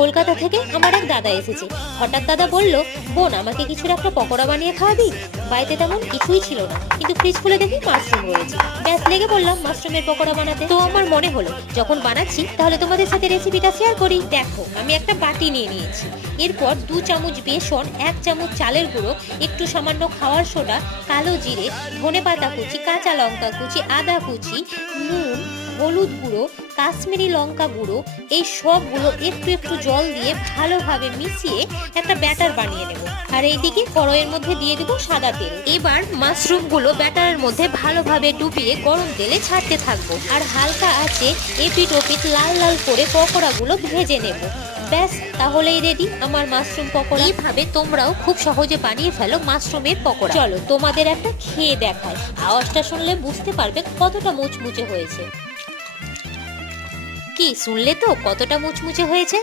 কলকাতা থেকে আমার এক দাদা এসেছে। হঠাৎ দাদা বলল, বোন আমাকে কিছুর একটা পকোড়া বানিয়ে খাওয়াবি। বাড়িতে তেমন কিছুই ছিল না, কিন্তু ফ্রিজ খুলে দেখি মাশরুম রয়েছে। ব্যাস লেগে বললাম মাশরুমের পকোড়া বানাতে। তো আমার মনে হলো যখন বানাচ্ছি তাহলে তোমাদের সাথে রেসিপিটা শেয়ার করি। দেখো আমি একটা বাটি নিয়ে নিয়েছি। এরপর 2 চামচ বেসন, 1 চামচ চালের গুঁড়ো, একটু সামান্য খাওয়ার সোডা, কালো জিরে, ধনেপাতা কুচি, কাঁচা লঙ্কা কুচি, আদা কুচি, নুন, হলুদ গুঁড়ো, কাশ্মীরি লঙ্কা গুঁড়ো, এই সবগুলো একটু একটু জল দিয়ে ভালোভাবে মিশিয়ে একটা ব্যাটার বানিয়ে নেব। আর এইদিকে কড়াইয়ের মধ্যে দিয়ে দেবো সাদা তেল। এবার মাশরুমগুলো ব্যাটারের মধ্যে ভালোভাবে ডুবিয়ে গরম তেলে ছাড়তে থাকবো। আর হালকা আঁচে এপিট ওপিট লাল লাল করে পকোড়াগুলো ভেজে নেব। ব্যাস, তাহলেই রেডি আমার মাশরুম পকোড়া। এইভাবে তোমরাও খুব সহজে বানিয়ে ফেলো মাশরুমের পকোড়া। চলো তোমাদের একটা খেয়ে দেখাই। আওয়াজটা শুনলে বুঝতে পারবে কতটা মুচমুচে হয়েছে। কি শুনলে তো কতটা মুচমুচে হয়েছে।